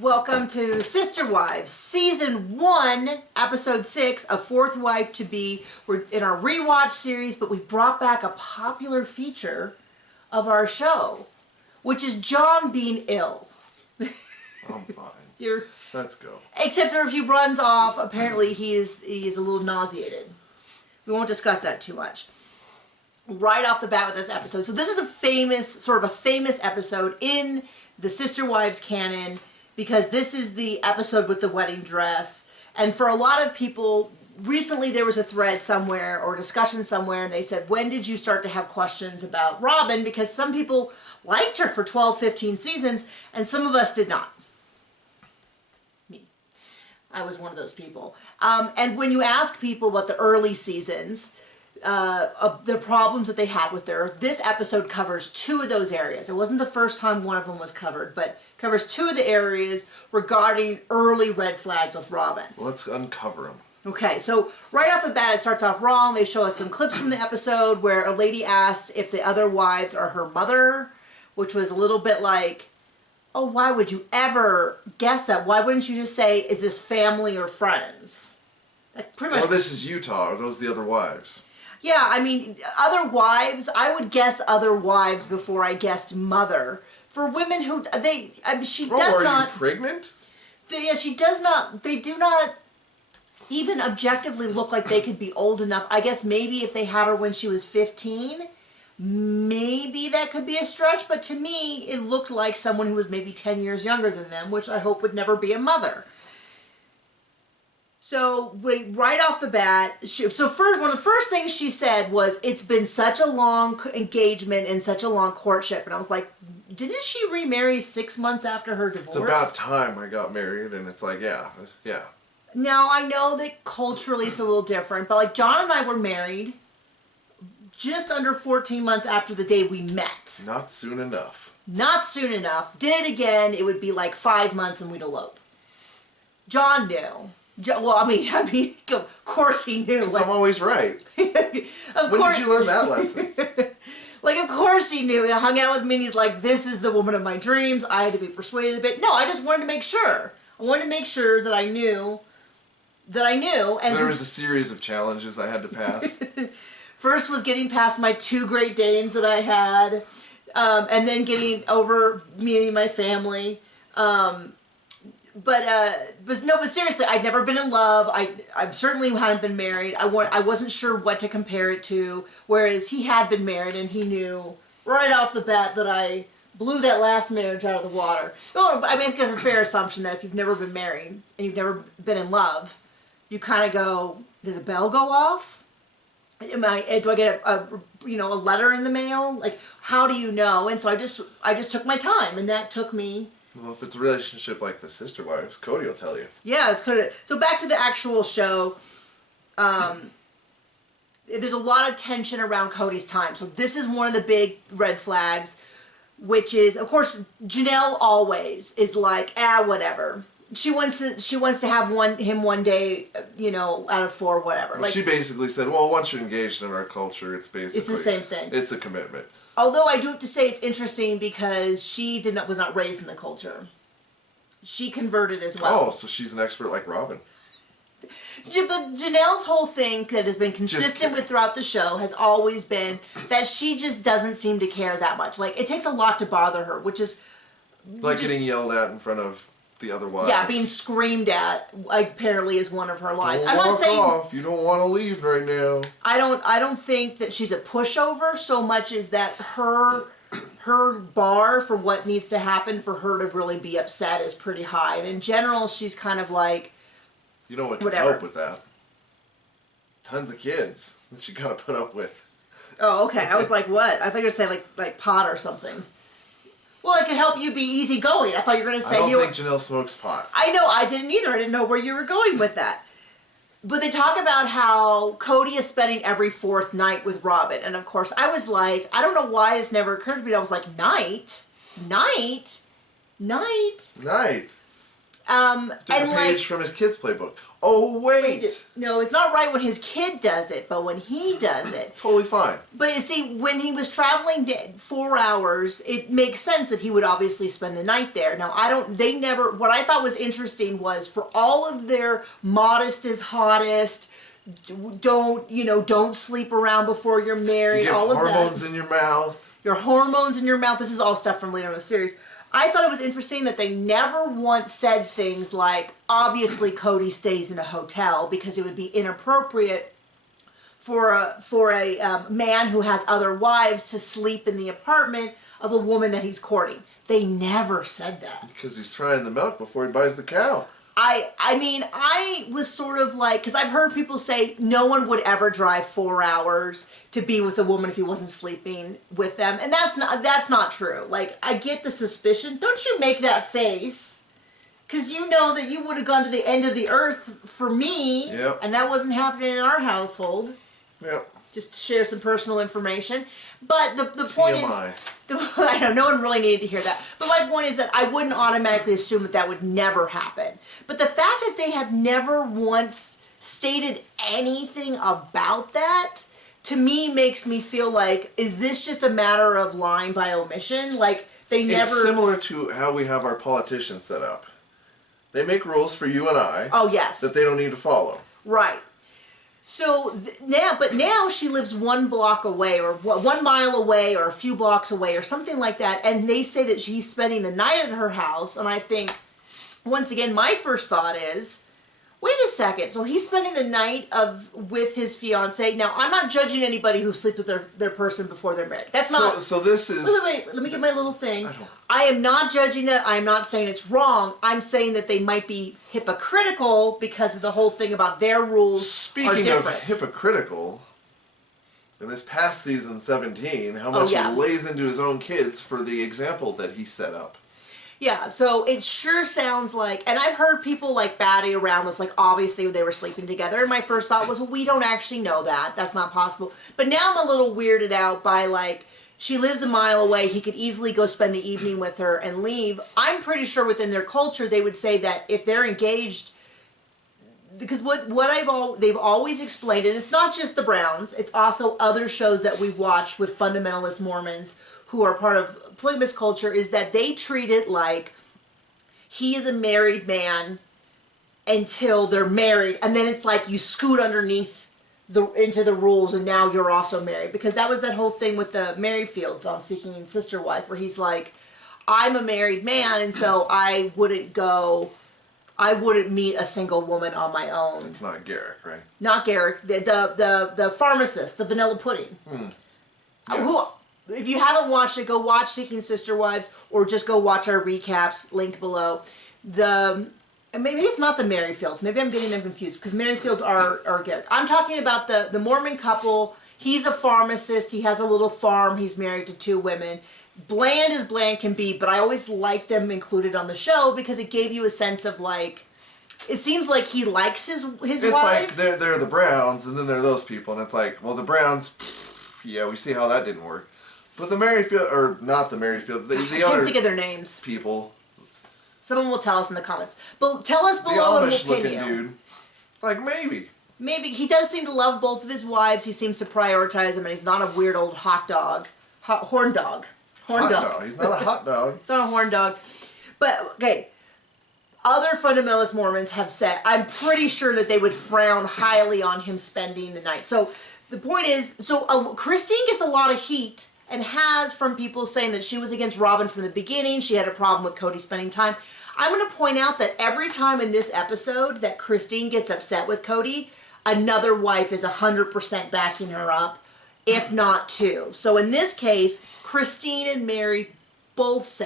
Welcome to Sister Wives, Season 1, Episode 6, A Fourth Wife to Be. We're in our Rewatch series, but we brought back a popular feature of our show, which is John being ill. I'm fine. Let's go. Except for if he runs off, apparently he is a little nauseated. We won't discuss that too much. Right off the bat with this episode. So this is a famous episode in the Sister Wives canon, because this is the episode with the wedding dress. And for a lot of people, recently there was a thread somewhere or discussion somewhere, and they said, when did you start to have questions about Robin? Because some people liked her for 12, 15 seasons, and some of us did not. Me. I was one of those people. And when you ask people about the early seasons, the problems that they had with her, this episode covers two of those areas. It wasn't the first time one of them was covered, but covers two of the areas regarding early red flags with Robin. Let's uncover them. Okay, so right off the bat, it starts off wrong. They show us some clips from the episode where a lady asked if the other wives are her mother, which was a little bit like, oh, why would you ever guess that? Why wouldn't you just say, is this family or friends? Like, pretty much. Well, this is Utah. Are those the other wives? Yeah, I mean, other wives, I would guess other wives before I guessed mother. For women who, she does not... Are you pregnant? She does not, they do not even objectively look like they could be old enough. I guess maybe if they had her when she was 15, maybe that could be a stretch, but to me, it looked like someone who was maybe 10 years younger than them, which I hope would never be a mother. So, right off the bat, one of the first things she said was, it's been such a long engagement and such a long courtship. And I was like, didn't she remarry 6 months after her divorce? It's about time I got married, and it's like, yeah. Now, I know that culturally it's a little different, but like John and I were married just under 14 months after the day we met. Not soon enough. Not soon enough. Did it again, it would be like 5 months and we'd elope. John knew. Well, I mean, of course he knew. Because I'm always right. When did you learn that lesson? Like, of course he knew. He hung out with me and he's like, this is the woman of my dreams. I had to be persuaded a bit. No, I just wanted to make sure. I wanted to make sure that I knew. And there was a series of challenges I had to pass. First was getting past my 2 Great Danes that I had. And then getting over meeting my family. But seriously, I'd never been in love. I certainly hadn't been married. I wasn't sure what to compare it to. Whereas he had been married and he knew right off the bat that I blew that last marriage out of the water. Well, I mean, it's a fair assumption that if you've never been married and you've never been in love, you kind of go, does a bell go off? Do I get a letter in the mail? Like, how do you know? And so I just took my time, and that took me. Well, if it's a relationship like the Sister Wives, Cody will tell you. Yeah, it's Cody. So back to the actual show. There's a lot of tension around Cody's time. So this is one of the big red flags, which is, of course, Janelle always is like, whatever. She wants to have him one day, out of 4, whatever. Well, like, she basically said, well, once you're engaged in our culture, it's basically... It's the same thing. It's a commitment. Although I do have to say it's interesting because she was not raised in the culture. She converted as well. Oh, so she's an expert like Robin. But Janelle's whole thing that has been consistent with throughout the show has always been that she just doesn't seem to care that much. Like, it takes a lot to bother her, which is... Like getting yelled at in front of the other wives. Yeah, being screamed at apparently is one of her lines. I'm not saying off. You don't want to leave right now. I don't think that she's a pushover so much as that her bar for what needs to happen for her to really be upset is pretty high. And in general, she's kind of like, you know what can help with that? Tons of kids that you got to put up with. Oh, okay. I was like, what? I thought you were going to say like pot or something. Well, it could help you be easygoing. I thought you were going to say... I don't think Janelle smokes pot. I know, I didn't either. I didn't know where you were going with that. But they talk about how Cody is spending every 4th night with Robin. And of course, I was like, I don't know why this never occurred to me. I was like, night? Took a page from his kid's playbook. Oh, wait. No, it's not right when his kid does it, but when he does it. Totally fine. But you see, when he was traveling 4 hours, it makes sense that he would obviously spend the night there. Now, what I thought was interesting was for all of their modest is hottest, don't sleep around before you're married, all of that. Hormones in your mouth. Your hormones in your mouth. This is all stuff from later in the series. I thought it was interesting that they never once said things like, obviously Cody stays in a hotel because it would be inappropriate for a man who has other wives to sleep in the apartment of a woman that he's courting. They never said that. Because he's trying the milk before he buys the cow. I was sort of like, because I've heard people say no one would ever drive 4 hours to be with a woman if he wasn't sleeping with them, and that's not true. Like, I get the suspicion. Don't you make that face, because you know that you would have gone to the end of the earth for me, yep. And that wasn't happening in our household. Yep. Just to share some personal information. But the point TMI. I know, no one really needed to hear that. But my point is that I wouldn't automatically assume that would never happen. But the fact that they have never once stated anything about that, to me, makes me feel like, is this just a matter of lying by omission? Like, they never... It's similar to how we have our politicians set up. They make rules for you and I. Oh, yes. That they don't need to follow. Right. So now she lives 1 block away, or 1 mile away, or a few blocks away, or something like that. And they say that she's spending the night at her house. And I think, once again, my first thought is, wait a second. So he's spending the night with his fiancé. Now, I'm not judging anybody who sleeps with their person before they're married. That's not. So this is. Wait. Let me get my little thing. I am not judging that. I'm not saying it's wrong. I'm saying that they might be hypocritical because of the whole thing about their rules are different. Speaking of hypocritical, in this past season 17, how much he lays into his own kids for the example that he set up. Yeah, so it sure sounds like, and I've heard people like batty around this, like obviously they were sleeping together, and my first thought was, well, we don't actually know that. That's not possible. But now I'm a little weirded out by like, she lives a mile away, he could easily go spend the evening with her and leave. I'm pretty sure within their culture they would say that if they're engaged, because they've always explained, and it's not just the Browns, it's also other shows that we've watched with fundamentalist Mormons who are part of polygamous culture, is that they treat it like he is a married man until they're married, and then it's like you scoot underneath into the rules, and now you're also married. Because that was that whole thing with the Merrifields on Seeking Sister Wife, where he's like, I'm a married man, and so I wouldn't meet a single woman on my own. It's not Garrick, right? Not Garrick, the pharmacist, the vanilla pudding. Yes. If you haven't watched it, go watch Seeking Sister Wives, or just go watch our recaps linked below. Maybe it's not the Merrifields. Maybe I'm getting them confused, because Merrifields are Garrick. I'm talking about the Mormon couple. He's a pharmacist. He has a little farm. He's married to 2 women. Bland as bland can be, but I always liked them included on the show because it gave you a sense of like, it seems like he likes his wives. It's like they're the Browns, and then there are those people, and it's like, well, the Browns, yeah, we see how that didn't work. But the Merrifield, or not the Merrifield, the I other can't think of their names. People. Someone will tell us in the comments. But tell us below and we'll pin you. Dude. Like, maybe. Maybe. He does seem to love both of his wives. He seems to prioritize them, and he's not a weird old hot dog. Horn dog. Horn dog. He's not a hot dog. It's not a horn dog. But, okay. Other fundamentalist Mormons have said, I'm pretty sure that they would frown highly on him spending the night. So, the point is, Christine gets a lot of heat, and has from people saying that she was against Robin from the beginning. She had a problem with Cody spending time. I'm going to point out that every time in this episode that Christine gets upset with Cody, another wife is 100% backing her up, if not 2. So in this case, Christine and Mary both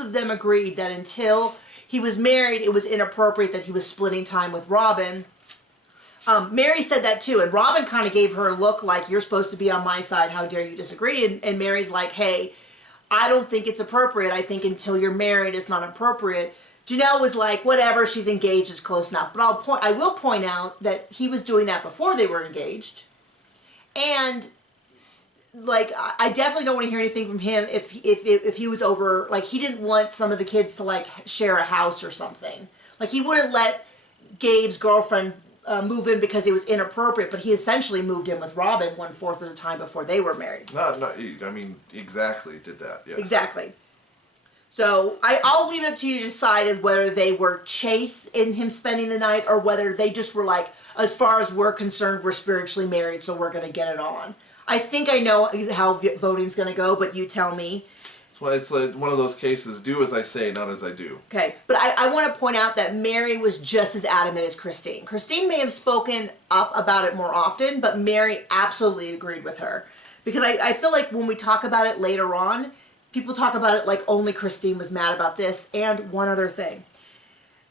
of them agreed that until he was married, it was inappropriate that he was splitting time with Robin. Mary said that too, and Robin kind of gave her a look like, you're supposed to be on my side, how dare you disagree? And Mary's like, hey, I don't think it's appropriate. I think until you're married, it's not appropriate. Janelle was like, whatever, she's engaged, it's close enough. But I will point out that he was doing that before they were engaged. And, like, I definitely don't want to hear anything from him if he was over, like, he didn't want some of the kids to, like, share a house or something. Like, he wouldn't let Gabe's girlfriend move in because it was inappropriate, but he essentially moved in with Robin 1/4 of the time before they were married. I mean, exactly did that, yes. Exactly. So I'll leave it up to you to decide whether they were chase in him spending the night or whether they just were like, as far as we're concerned, we're spiritually married, so we're going to get it on. I think I know how voting's going to go, but you tell me. It's like one of those cases, do as I say, not as I do. Okay, but I want to point out that Mary was just as adamant as Christine. Christine may have spoken up about it more often, but Mary absolutely agreed with her. Because I feel like when we talk about it later on, people talk about it like only Christine was mad about this and one other thing.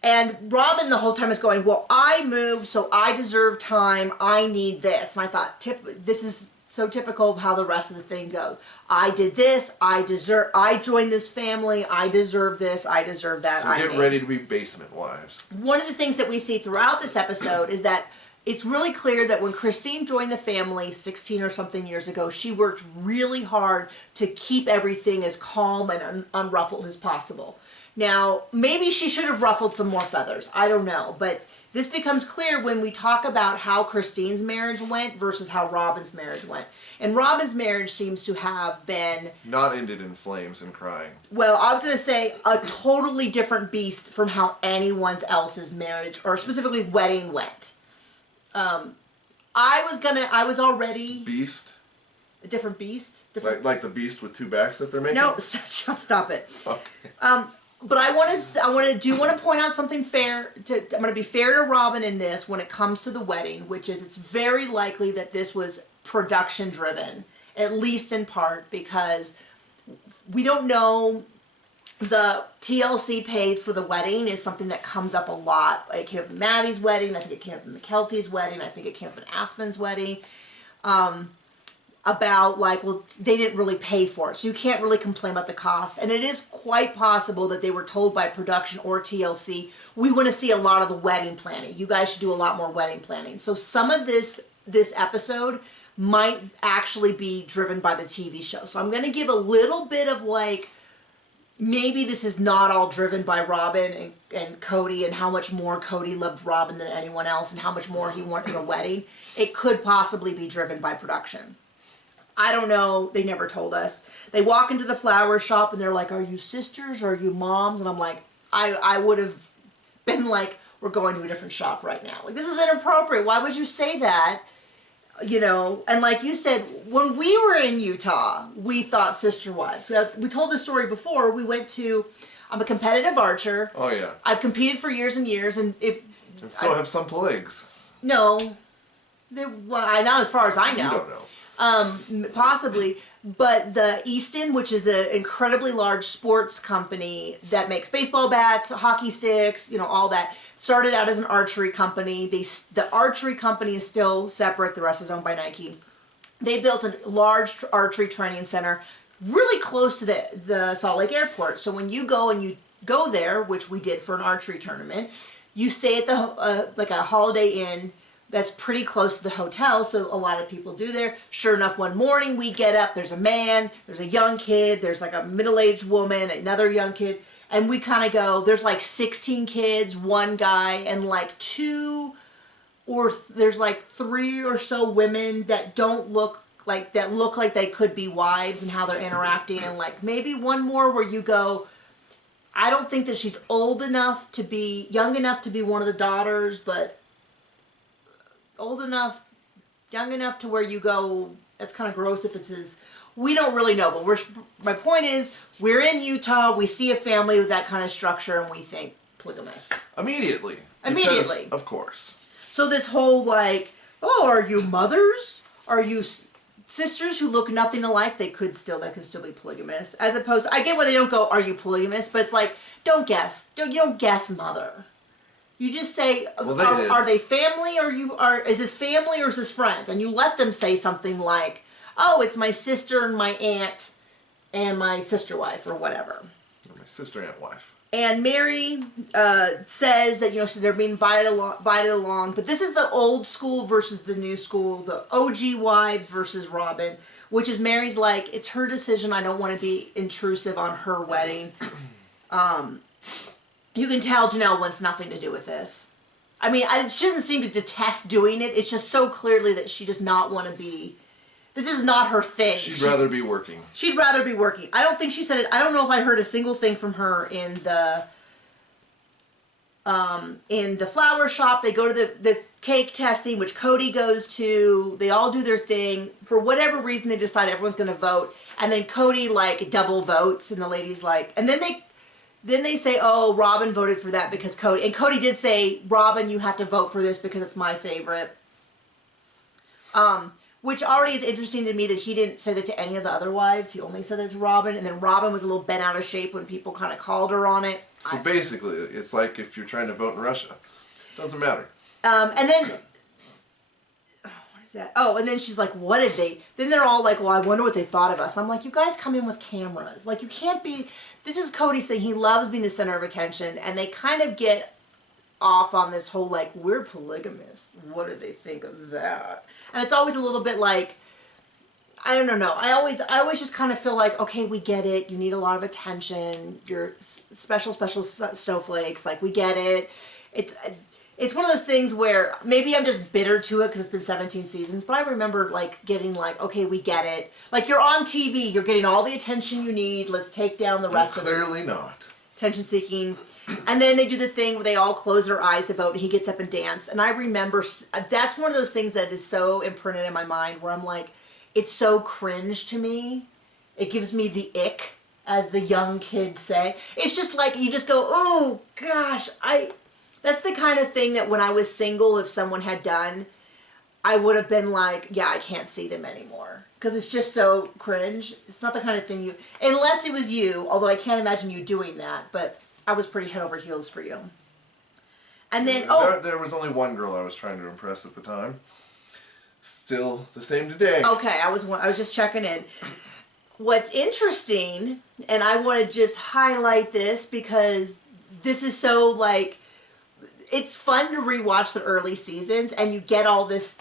And Robin the whole time is going, well, I moved, so I deserve time, I need this. And I thought, this is so typical of how the rest of the thing goes. I did this, I joined this family, I deserve this, I deserve that. So get ready to be basement wives. One of the things that we see throughout this episode is that it's really clear that when Christine joined the family 16 or something years ago, she worked really hard to keep everything as calm and unruffled as possible. Now, maybe she should have ruffled some more feathers. I don't know. But this becomes clear when we talk about how Christine's marriage went versus how Robin's marriage went. And Robin's marriage seems to have been... not ended in flames and crying. Well, I was going to say a totally different beast from how anyone else's marriage, or specifically wedding, went. I was already... Beast? A different beast? Like the beast with two backs that they're making? No, stop it. Okay. But I want to point out something fair. I'm going to be fair to Robin in this when it comes to the wedding, which is it's very likely that this was production driven, at least in part, because we don't know. The TLC paid for the wedding is something that comes up a lot. It came up in Maddie's wedding. I think it came up in McKelty's wedding. I think it came up in Aspen's wedding. About like, well, they didn't really pay for it, so you can't really complain about the cost. And it is quite possible that they were told by production or TLC, we want to see a lot of the wedding planning. You guys should do a lot more wedding planning. So some of this episode might actually be driven by the TV show. So I'm going to give a little bit of like, maybe this is not all driven by Robin and Cody and how much more Cody loved Robin than anyone else and how much more he wanted a wedding. It could possibly be driven by production. I don't know. They never told us. They walk into the flower shop and they're like, are you sisters or are you moms? And I'm like, I would have been like, we're going to a different shop right now. Like, this is inappropriate. Why would you say that? You know, and like you said, when we were in Utah, we thought sister wives. We told this story before. We went to, I'm a competitive archer. Oh, yeah. I've competed for years and years. And so have some poligs. No. Well, not as far as I know. You don't know. Possibly, but the Easton, which is an incredibly large sports company that makes baseball bats, hockey sticks, you know, all that, started out as an archery company. The archery company is still separate. The rest is owned by Nike. They built a large archery training center really close to the Salt Lake Airport. So when you go there, which we did for an archery tournament, you stay at the like a Holiday Inn that's pretty close to the hotel, so a lot of people do there. Sure enough, one morning we get up, there's a man, there's a young kid, there's like a middle-aged woman, another young kid, and we kind of go, there's like 16 kids, one guy, and like there's like 3 or so women that look like they could be wives and how they're interacting, and like maybe one more where you go, I don't think that she's young enough to be one of the daughters, but young enough to where you go, that's kind of gross if it's his. We don't really know, but my point is, we're in Utah, we see a family with that kind of structure, and we think polygamous. Immediately. Immediately. Because, of course. So this whole like, oh, are you mothers? Are you sisters who look nothing alike? They could still be polygamous. As opposed, I get why they don't go, are you polygamous? But it's like, you don't guess mother. You just say, well, are they family is this family or is this friends? And you let them say something like, oh, it's my sister and my aunt and my sister wife or whatever. My sister aunt wife. And Mary says that, they're being invited along. But this is the old school versus the new school, the OG wives versus Robin, which is Mary's like, it's her decision. I don't want to be intrusive on her wedding. you can tell Janelle wants nothing to do with this. I mean, she doesn't seem to detest doing it. It's just so clearly that she does not want to be... This is not her thing. She'd rather be working. She'd rather be working. I don't think she said it. I don't know if I heard a single thing from her in the flower shop. They go to the cake testing, which Cody goes to. They all do their thing. For whatever reason, they decide everyone's going to vote. And then Cody, like, double votes. And the lady's like... And then they say, oh, Robin voted for that because Cody... And Cody did say, Robin, you have to vote for this because it's my favorite. Which already is interesting to me that he didn't say that to any of the other wives. He only said that to Robin. And then Robin was a little bent out of shape when people kind of called her on it. So basically, it's like if you're trying to vote in Russia. Doesn't matter. And then... what is that? Oh, and then she's like, what did they... Then they're all like, well, I wonder what they thought of us. I'm like, you guys come in with cameras. Like, you can't be... This is Cody's thing. He loves being the center of attention. And they kind of get off on this whole, like, we're polygamists. What do they think of that? And it's always a little bit like, I don't know. I always just kind of feel like, okay, we get it. You need a lot of attention. You're special snowflakes. Like, we get it. It's one of those things where maybe I'm just bitter to it because it's been 17 seasons. But I remember, like, getting like, okay, we get it. Like, you're on TV. You're getting all the attention you need. Let's take down the rest of it. Clearly not. Attention seeking. And then they do the thing where they all close their eyes to vote and he gets up and dance. And I remember, that's one of those things that is so imprinted in my mind where I'm like, it's so cringe to me. It gives me the ick, as the young kids say. It's just like, you just go, oh gosh, that's the kind of thing that when I was single, if someone had done, I would have been like, yeah, I can't see them anymore. Because it's just so cringe. It's not the kind of thing you... Unless it was you, although I can't imagine you doing that, but I was pretty head over heels for you. And then, There was only one girl I was trying to impress at the time. Still the same today. Okay, I was just checking in. What's interesting, and I want to just highlight this because this is so, like... It's fun to rewatch the early seasons, and you get all this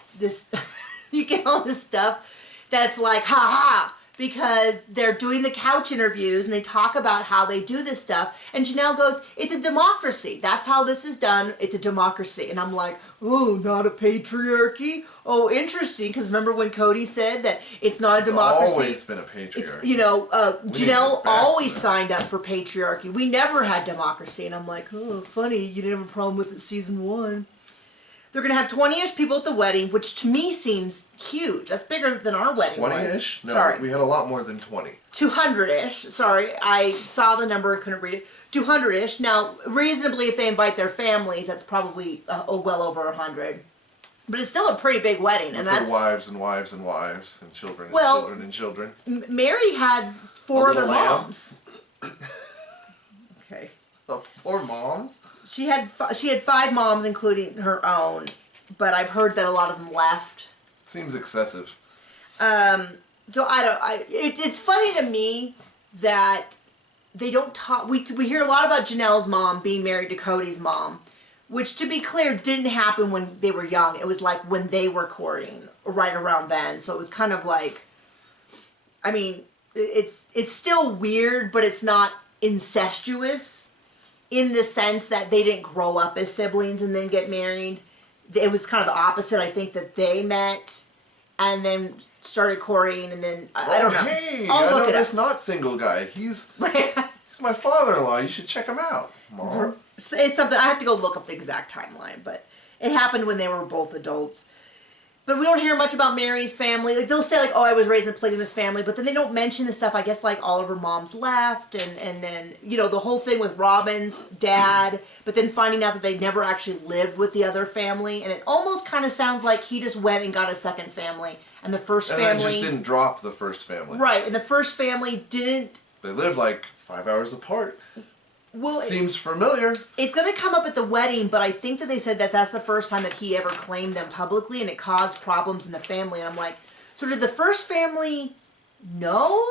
you get all this stuff that's like, ha, because they're doing the couch interviews, and they talk about how they do this stuff, and Janelle goes, it's a democracy. That's how this is done. It's a democracy. And I'm like, oh, not a patriarchy? Oh, interesting, because remember when Cody said that it's not a democracy? It's always been a patriarchy. Janelle always signed up for patriarchy. We never had democracy. And I'm like, oh, funny, you didn't have a problem with it season 1. They're going to have 20-ish people at the wedding, which to me seems huge. That's bigger than our wedding 20-ish? was. No, sorry. We had a lot more than 20. 200-ish. Sorry, I saw the number and couldn't read it. 200-ish. Now, reasonably, if they invite their families, that's probably well over 100. But it's still a pretty big wedding. And that's wives and wives and wives and children and children and children. Mary had 4 other moms. Okay. 4 moms? She had 5 moms, including her own, but I've heard that a lot of them left. Seems excessive. So it's funny to me that they don't talk. We hear a lot about Janelle's mom being married to Cody's mom, which, to be clear, didn't happen when they were young. It was like when they were courting, right around then. So it was kind of like, I mean, it's still weird, but it's not incestuous. In the sense that they didn't grow up as siblings and then get married. It was kind of the opposite. I think that they met and then started courting and then, I don't know. Hey, I'll look I know it this up. not single guy. He's my father-in-law. You should check him out, Mom. It's something, I have to go look up the exact timeline, but it happened when they were both adults. But we don't hear much about Mary's family. Like, they'll say, like, oh, I was raised in a polygamous family, but then they don't mention the stuff, I guess, like, all of her moms left, and then, you know, the whole thing with Robin's dad, but then finding out that they never actually lived with the other family, and it almost kind of sounds like he just went and got a second family, and the first family... And then just didn't drop the first family. Right, and the first family didn't... They lived, like, 5 hours apart. Well, seems familiar. It's going to come up at the wedding, but I think that they said that that's the first time that he ever claimed them publicly, and it caused problems in the family. And I'm like, so did the first family know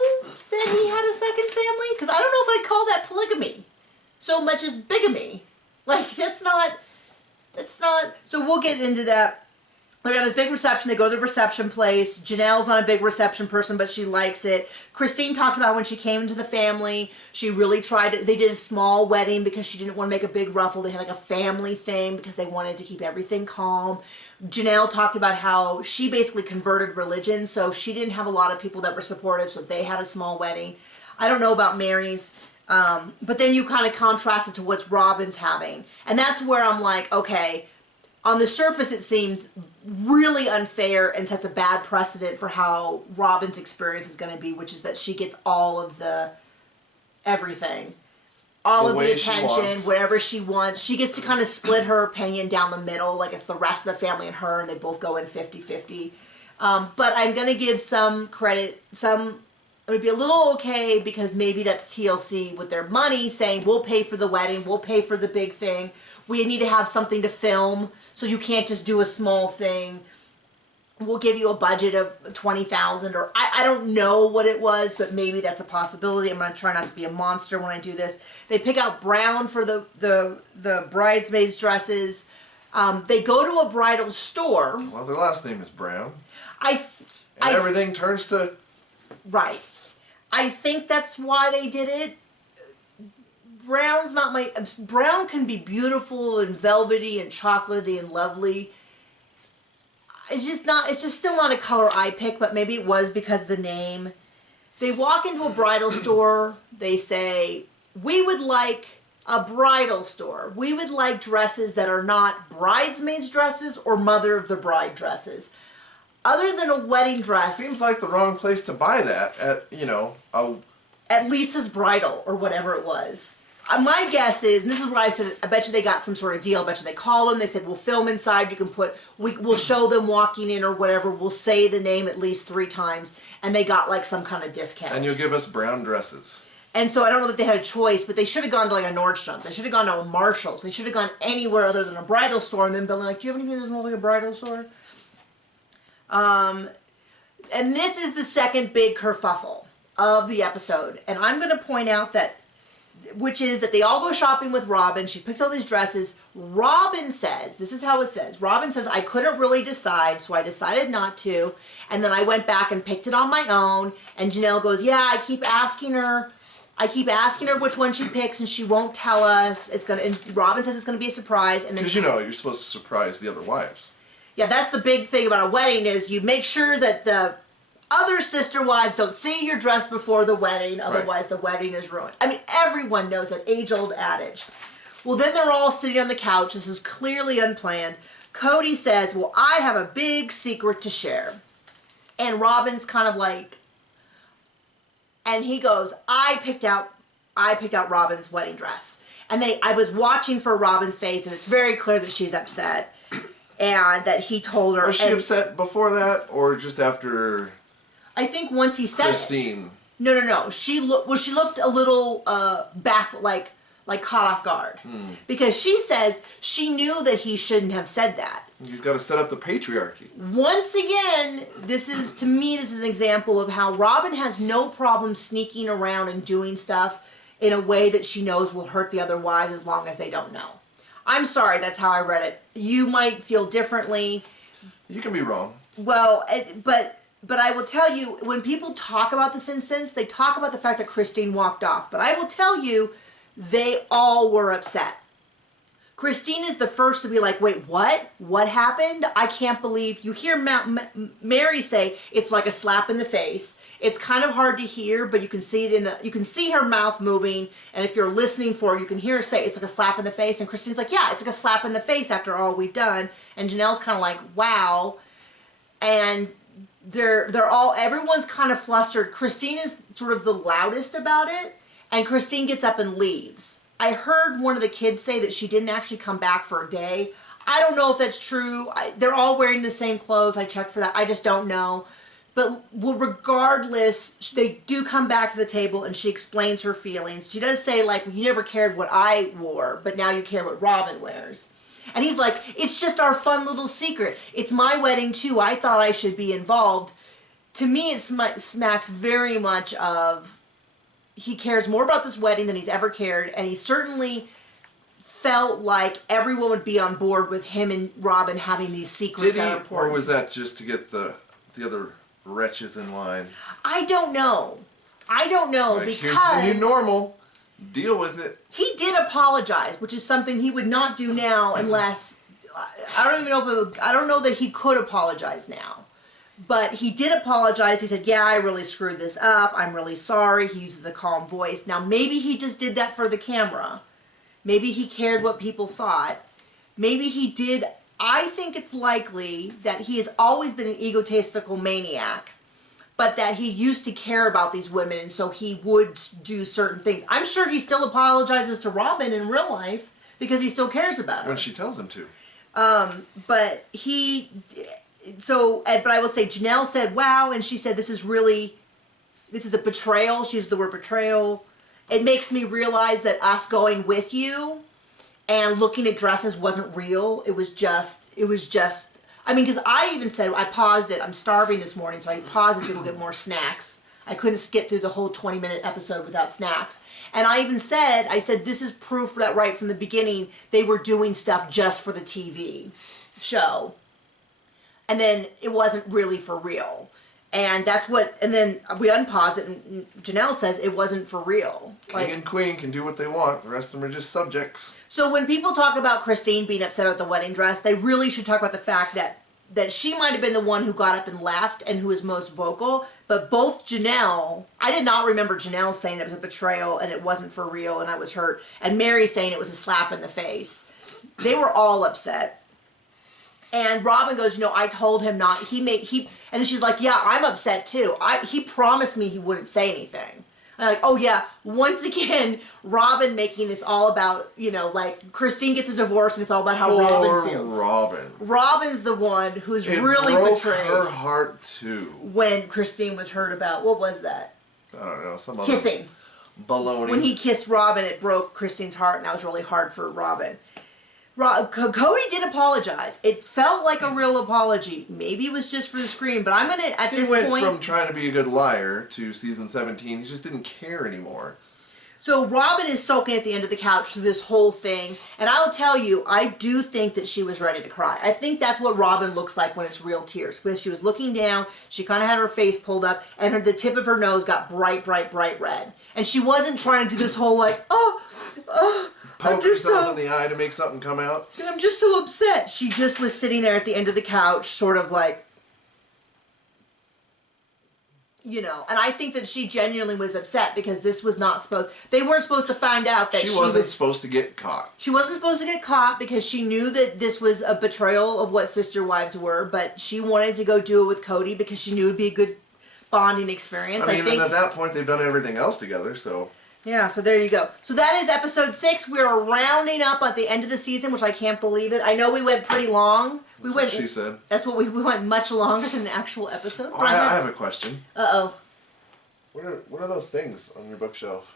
that he had a second family? Because I don't know if I'd call that polygamy so much as bigamy. Like, that's not, so we'll get into that. They're at this big reception. They go to the reception place. Janelle's not a big reception person, but she likes it. Christine talks about when she came into the family, she really tried to, they did a small wedding because she didn't want to make a big ruffle. They had like a family thing because they wanted to keep everything calm. Janelle talked about how she basically converted religion, so she didn't have a lot of people that were supportive, so they had a small wedding. I don't know about Mary's, but then you kind of contrast it to what Robin's having. And that's where I'm like, okay, on the surface, it seems really unfair and sets a bad precedent for how Robin's experience is going to be, which is that she gets all of the everything, all of the attention, whatever she wants. She gets to kind of split her opinion down the middle, like it's the rest of the family and her, and they both go in 50-50. But I'm going to give some credit, it would be a little okay because maybe that's TLC with their money saying, we'll pay for the wedding, we'll pay for the big thing. We need to have something to film, so you can't just do a small thing. We'll give you a budget of $20,000, or I don't know what it was, but maybe that's a possibility. I'm going to try not to be a monster when I do this. They pick out brown for the bridesmaids' dresses. They go to a bridal store. Well, their last name is Brown. And everything turns to... Right. I think that's why they did it. Brown's not my... Brown can be beautiful and velvety and chocolatey and lovely. It's just still not a color I pick, but maybe it was because of the name. They walk into a bridal store. They say, we would like a bridal store. We would like dresses that are not bridesmaids dresses or mother of the bride dresses. Other than a wedding dress... Seems like the wrong place to buy that at Lisa's Bridal or whatever it was. My guess is, and this is what I said, I bet you they got some sort of deal. I bet you they call them, they said, we'll film inside, you can we'll show them walking in or whatever, we'll say the name at least 3 times, and they got like some kind of discount. And you'll give us brown dresses. And so I don't know that they had a choice, but they should have gone to like a Nordstrom's, they should have gone to a Marshall's, they should have gone anywhere other than a bridal store, and then been like, do you have anything that doesn't look like a bridal store? And this is the second big kerfuffle of the episode, and I'm going to point out that which is that they all go shopping with Robin. She picks all these dresses. Robin says, this is how it says, Robin says, I couldn't really decide, so I decided not to. And then I went back and picked it on my own. And Janelle goes, yeah, I keep asking her which one she picks, and she won't tell us. And Robin says it's going to be a surprise. And then because you're supposed to surprise the other wives. Yeah, that's the big thing about a wedding is you make sure that the other sister wives don't see your dress before the wedding, otherwise the wedding is ruined. I mean, everyone knows that age-old adage. Well, then they're all sitting on the couch. This is clearly unplanned. Cody says, well, I have a big secret to share. And Robin's kind of like, and he goes, I picked out Robin's wedding dress. And I was watching for Robin's face, and it's very clear that she's upset. And that he told her. Was she upset before that, or just after? I think once he said Christine. It. No. She looked a little baffled, like caught off guard, because she says she knew that he shouldn't have said that. He's got to set up the patriarchy. Once again, this is an example of how Robin has no problem sneaking around and doing stuff in a way that she knows will hurt the other wives as long as they don't know. I'm sorry, that's how I read it. You might feel differently. You can be wrong. Well, but I will tell you, when people talk about this instance, they talk about the fact that Christine walked off. But I will tell you, they all were upset. Christine is the first to be like, wait, what? What happened? I can't believe. You hear Mary say, it's like a slap in the face. It's kind of hard to hear, but you can see it you can see her mouth moving. And if you're listening for it, you can hear her say, it's like a slap in the face. And Christine's like, yeah, it's like a slap in the face after all we've done. And Janelle's kind of like, wow. And everyone's kind of flustered. Christine is sort of the loudest about it, and Christine gets up and leaves. I heard one of the kids say that she didn't actually come back for a day. I don't know if that's true. They're all wearing the same clothes. I checked for that. I just don't know. But regardless, they do come back to the table, and she explains her feelings. She does say, like, you never cared what I wore, but now you care what Robin wears. And he's like, it's just our fun little secret. It's my wedding, too. I thought I should be involved. To me, it smacks very much of he cares more about this wedding than he's ever cared. And he certainly felt like everyone would be on board with him and Robin having these secrets Did that he, are important. or was that just to get the other wretches in line? I don't know. I don't know, Like, because here's the new normal. Deal with it. he did apologize, which is something he would not do now unless I don't even know if I don't know that he could apologize now. But he did apologize. He said, "Yeah, I really screwed this up. I'm really sorry." He uses a calm voice. Now, maybe he just did that for the camera. Maybe he cared what people thought. Maybe he did. I think it's likely that he has always been an egotistical maniac, but that he used to care about these women, and so he would do certain things. I'm sure he still apologizes to Robin in real life because he still cares about her. When she tells him to. But I will say, Janelle said, "Wow," and she said, this is a betrayal. She used the word betrayal. It makes me realize that us going with you and looking at dresses wasn't real. It was just, I mean, because I even said, I paused it. I'm starving this morning, so I paused it to go get more snacks. I couldn't skip through the whole 20-minute episode without snacks. And I even said, this is proof that right from the beginning, they were doing stuff just for the TV show. And then it wasn't really for real. And then we unpause it, and Janelle says it wasn't for real. King and queen can do what they want. The rest of them are just subjects. So when people talk about Christine being upset about the wedding dress, they really should talk about the fact that she might have been the one who got up and left and who was most vocal. But both Janelle, I did not remember Janelle saying it was a betrayal and it wasn't for real and I was hurt. And Mary saying it was a slap in the face. They were all upset. And Robin goes, I told him not. And then she's like, yeah, I'm upset too. He promised me he wouldn't say anything. And I'm like, oh yeah, once again, Robin making this all about, like Christine gets a divorce and it's all about how Robin feels. Robin. Robin's the one who's really betrayed. Her heart too. When Christine was hurt about, what was that? I don't know, some kissing. Baloney. When he kissed Robin, it broke Christine's heart, and that was really hard for Robin. Cody did apologize. It felt like a real apology. Maybe it was just for the screen, but I'm going to, at this point... He went from trying to be a good liar to season 17. He just didn't care anymore. So Robin is sulking at the end of the couch through this whole thing, and I will tell you, I do think that she was ready to cry. I think that's what Robin looks like when it's real tears. Because she was looking down, she kind of had her face pulled up, and the tip of her nose got bright, bright, bright red. And she wasn't trying to do this whole like, Poke herself in the eye to make something come out. I'm just so upset. She just was sitting there at the end of the couch, sort of like, and I think that she genuinely was upset because this was not they weren't supposed to find out that she wasn't supposed to get caught. She wasn't supposed to get caught because she knew that this was a betrayal of what sister wives were, but she wanted to go do it with Cody because she knew it would be a good bonding experience. I mean, and at that point, they've done everything else together, so... Yeah, so there you go. So that is episode 6. We are rounding up at the end of the season, which I can't believe it. I know we went pretty long. That's what she said. That's what we went much longer than the actual episode. Oh, I have a question. Uh-oh. What are those things on your bookshelf?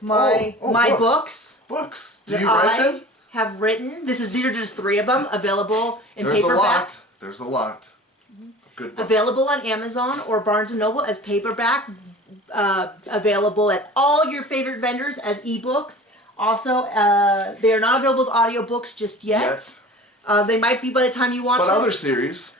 My books. Books. Do you write them? I have written. These are just 3 of them available in paperback. There's a lot. Of good books. Available on Amazon or Barnes & Noble as paperback. Available at all your favorite vendors as ebooks. Also, they are not available as audiobooks just yet. They might be by the time you watch this. But other series.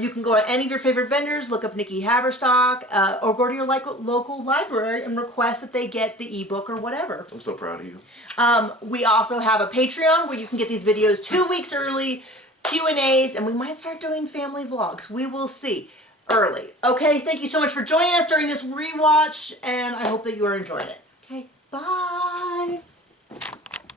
You can go to any of your favorite vendors, look up Nikki Haverstock, or go to your local library and request that they get the ebook or whatever. I'm so proud of you. We also have a Patreon where you can get these videos 2 weeks early, Q&As, and we might start doing family vlogs. We will see. Early. Okay, thank you so much for joining us during this rewatch, and I hope that you are enjoying it. Okay, bye!